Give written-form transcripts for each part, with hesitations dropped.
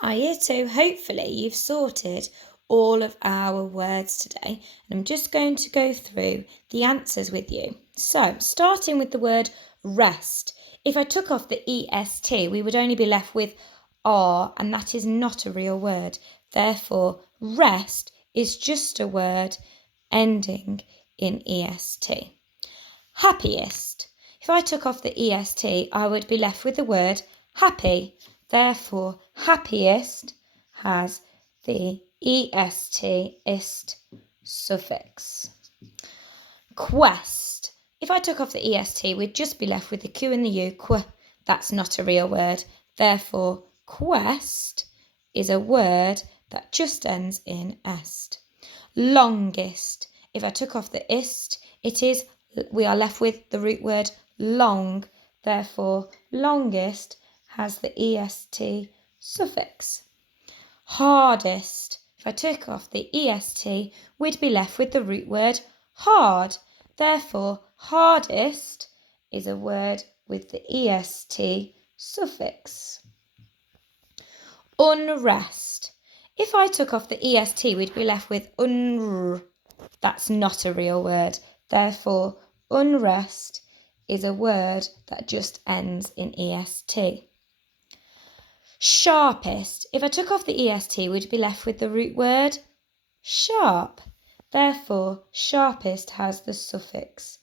Hi, Year 2. Hopefully you've sorted all of our words today, and I'm just going to go through the answers with you. So, starting with the word rest. If I took off the EST, we would only be left with R, and that is not a real word. Therefore, rest is just a word ending in EST. Happiest. If I took off the EST, I would be left with the word happy. Therefore, happiest has the est suffix. Quest. If I took off the EST, we'd just be left with the Q and the U. That's not a real word. Therefore, quest is a word that just ends in est. Longest. If I took off the ist, we are left with the root word long. Therefore, longest has the est suffix. Hardest. If I took off the est, we'd be left with the root word hard. Therefore, hardest is a word with the est suffix. Unrest. If I took off the est, we'd be left with unr. That's not a real word. Therefore, unrest is a word that just ends in est. Sharpest. If I took off the est, we'd be left with the root word sharp. Therefore, sharpest has the suffix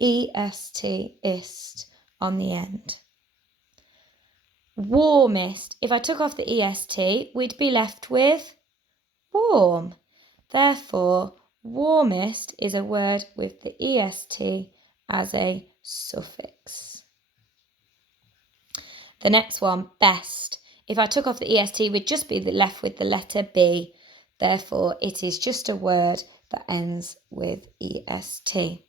est on the end. Warmest. If I took off the est, we'd be left with warm. Therefore, warmest is a word with the est as a suffix. The next one, best. If I took off the est, we'd just be left with the letter B. Therefore, it is just a word that ends with est.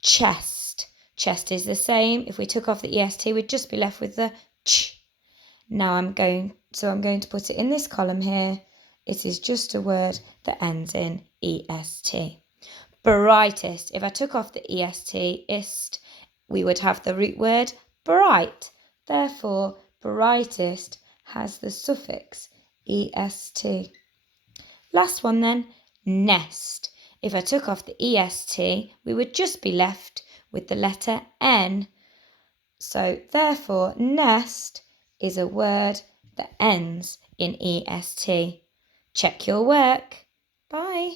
Chest. Chest is the same. If we took off the est, we'd just be left with the ch. Now I'm going to put it in this column here. It is just a word that ends in est. Brightest. If I took off the est, we would have the root word bright. Therefore, brightest has the suffix est. Last one then, nest. If I took off the est, we would just be left with the letter N. So, therefore, nest is a word that ends in est. Check your work. Bye.